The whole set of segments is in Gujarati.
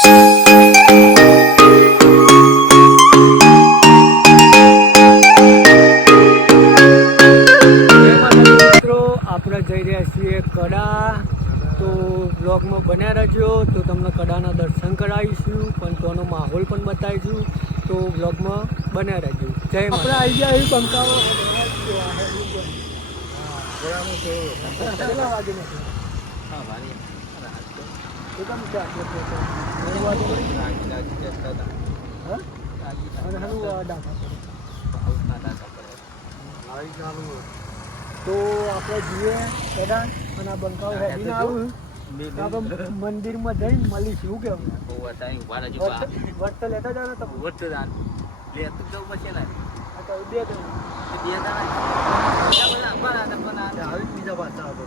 જય માતાજી મિત્રો આપણે જઈ રહ્યા છીએ કડા. તો બ્લોગમાં બન્યા રહેજો. તો તમને કડાના દર્શન કરાવીશું પણ તેનો માહોલ પણ બતાવીશું. તો બ્લોગમાં બન્યા રહેજો. જય આપણે આવી ગયા એ બંકાવો વાગે નથી? હા? તો આપણે જઈએ કદાચ અને બંકાવ આવું આપણે મંદિરમાં જઈને મળીશું શું કેવું વર્ત વર્ત લેતા જાવ ને તમે. આ તો બે જણ. આવી જ બીજા પાછા હતો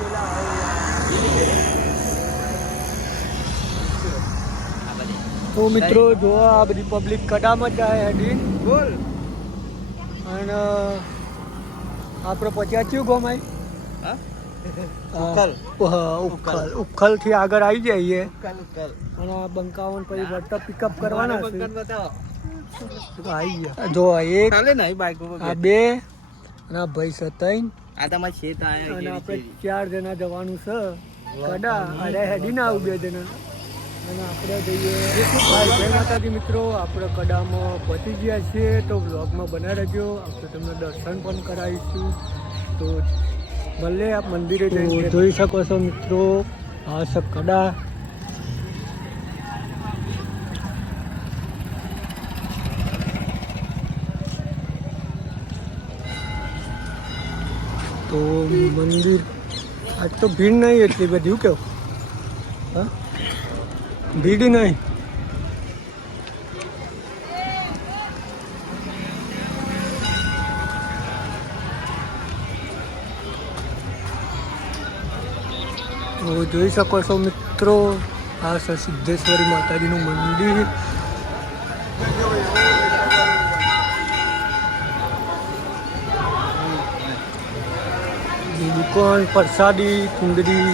પેલા તો મિત્રો જો આ બધી પબ્લિક કડામાં જાય હેડી બોલ. અને આપણે પહોંચ્યા છીએ ગોમાઈ? ઉખલ. થી આગળ આવી જઈએ અને બંકાવન પછી વર્ત પિકઅપ કરવાના છે. જો એક આ બે અને આ ભાઈ સતાઈન. અને આપણે ચાર જણા જવાનું છે. કડા અરે હેડીને આવું બે જણા. અને આપણે જઈએ. જય માતાજી મિત્રો. આપણે કડામાં પહોંચી ગયા છીએ તો બ્લોગમાં બનાવી રહેજો. આપણે તમને દર્શન પણ કરાવીશું. તો ભલે આપ મંદિરે જઈને જોઈ શકો છો મિત્રો આ છે કડા. તો મંદિર આજ તો ભીડ નહીં એટલી બધી કેવું હા? ભીડ નહીં. જોઈ શકો છો મિત્રો આ છે સિદ્ધેશ્વરી માતાજીનું મંદિર. દુકાન પ્રસાદી કુંડરી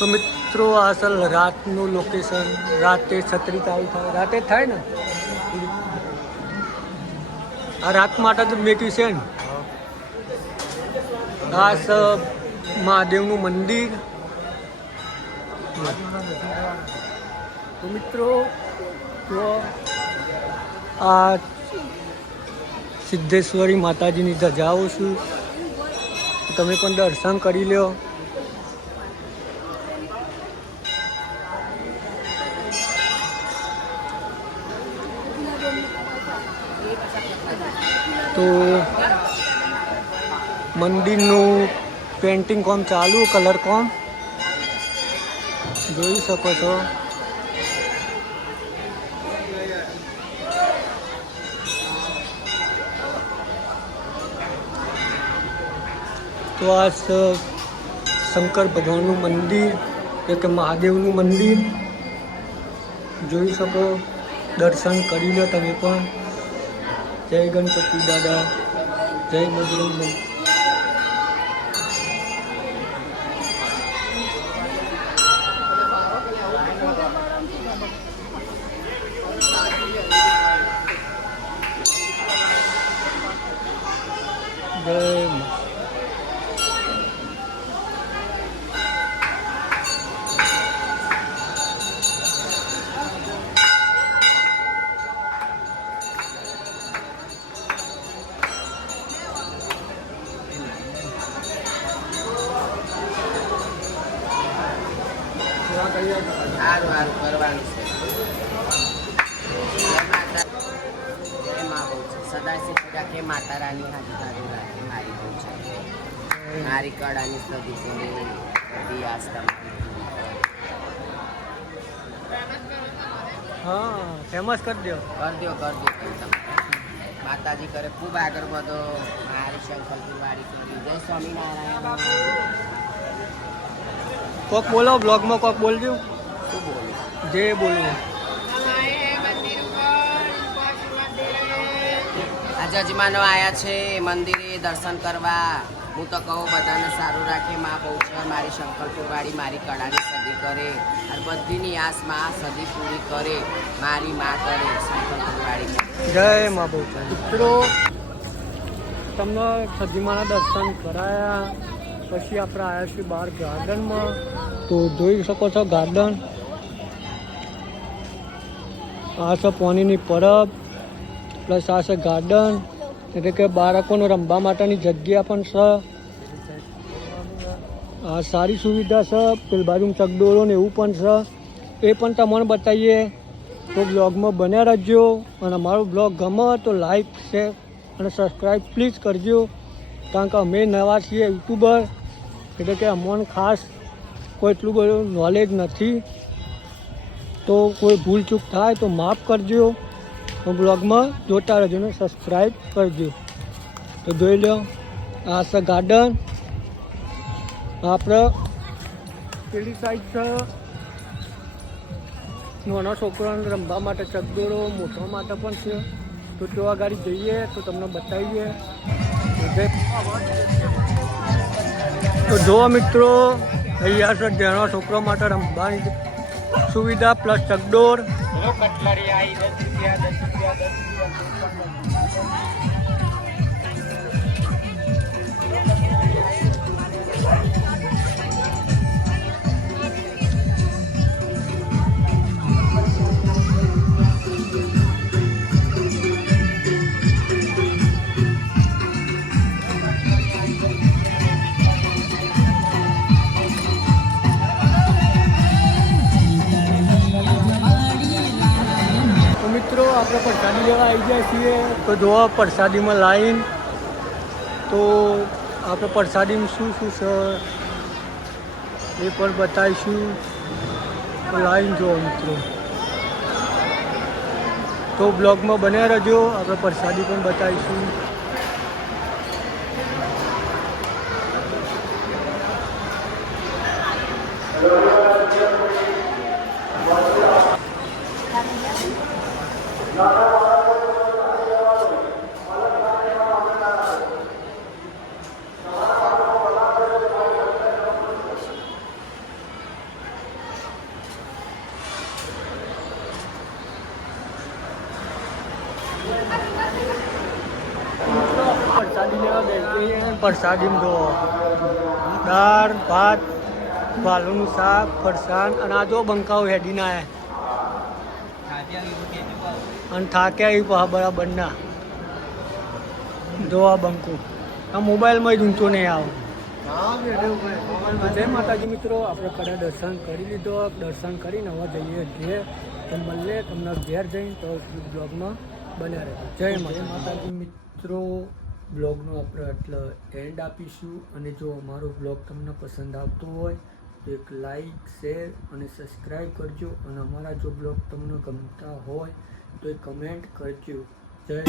તો મિત્રો, અસલ રાતનું લોકેશન રાતે છત્રી ચાલુ થાય. રાતે થાય ને? આ રાત માટે જ મેક્યું છે ને? આ સ મહાદેવનું મંદિર. તો મિત્રો આ સિદ્ધેશ્વરી માતાજીની ધજાઓ છું, તમે પણ દર્શન કરી લ્યો. તો મંદિરનું પેન્ટિંગ કોમ ચાલુ કલર કોમ જોઈ શકો છો. તો આ શંકર ભગવાનનું મંદિર એટલે મહાદેવનું મંદિર? જોઈ શકો, દર્શન કરી લો તમે પણ જય ગણપતિ દાદા જય બજરંગ જય કરવાનું છે. જય માતા જય મા બહુ છે. સદાશિવ માતા રાની હાજી બાજુ રાખે મારી છે. મારી કળાની સદી બધી આસ્થા હા ફેમસ કરી દો કરી દો કરી દો માતાજી કરે ખૂબ આગળ વધો. મારી શંકરપુર વાળી કરી. જય સ્વામિનારાયણ. કોક બોલો બ્લોગમાં કોક બોલજો શું બોલું. જે બોલવું આ જજમાનો આયા છે મંદિરે દર્શન કરવા. હું તો કહું બધાને સારું રાખે મા બહુ છે મારી શંકરપુર વાળી મારી કળાની સદી કરે અને બધીની આસમાં સદી પૂરી કરે મારી મા કરે શંકરપુર વાળી જય મા બહુ મિત્રો તમને સદીમાના દર્શન કરાયા પછી આપણે આવ્યા છીએ બહાર ગાર્ડનમાં. તો જોઈ શકો છો ગાર્ડન. આ છે પોનીની પરબ, પ્લસ આ છે ગાર્ડન. એટલે કે બાળકોને રમવા માટેની જગ્યા પણ છે. આ સારી સુવિધા છે પેલ બાજુ ચકડોળો ને એવું પણ છે. એ પણ તમને બતાવીએ. તો બ્લોગમાં બન્યા રહેજો. અને અમારો બ્લોગ ગમે તો લાઈક, શેર અને સબસ્ક્રાઈબ પ્લીઝ કરજો. કારણ કે અમે નવા છીએ યુટ્યુબર. એટલે કે અમને ખાસ કોઈ એટલું બધું નોલેજ નથી. તો કોઈ ભૂલ ચૂક થાય તો માફ કરજો. બ્લોગમાં જોતા રહેજો ને સબસ્ક્રાઈબ કરજો. તો જોઈ લો આ છે ગાર્ડન. આપણે પેલી સાઈડ છે. નાના છોકરાઓને રમવા માટે ચકદોરો મોટા માટે પણ છે. તો જો આ ગાડી જઈએ તો તમને બતાવીએ. તો જો મિત્રો અહીંયા છે નાના છોકરા માટે રમવાની. સુવિધા પ્લસ ચકડોર તો આવી ગયા છીએ. તો જોવા પ્રસાદીમાં લાઈન, તો આપણે પ્રસાદીમાં શું શું છે? એ પણ બતાવીશું. લાઈન જોવો મિત્રો. તો બ્લોગમાં બન્યા રહેજો. આપણે પ્રસાદી પણ બતાવીશું પ્રસાદી બેસીએ પ્રસાદીમાં જો દાળ, ભાત વાલુનું શાક, ફરસાણ અને આ જો બંકાઓ હેડીને આવ્યા અને થાક્યા એ પા બરાબરના જો આ બંકુ. આ મોબાઈલમાં જ ઊંચો નહીં આવો. જય માતાજી મિત્રો, આપણે કડા દર્શન કરી લીધો. દર્શન કરીને હવે જઈએ ઘેર. તો મળીએ તમને ઘેર જઈને તો બ્લોગમાં બન્યા રહે જય માતાજી મિત્રો. બ્લોગનો આપણે એટલે એન્ડ આપીશું. અને જો અમારો બ્લોગ તમને પસંદ આવતો હોય, તો એક લાઈક શેર અને સબસ્ક્રાઈબ કરજો. અને અમારા જો બ્લોગ તમને ગમતા હોય, તો એ કમેન્ટ કરજો. જય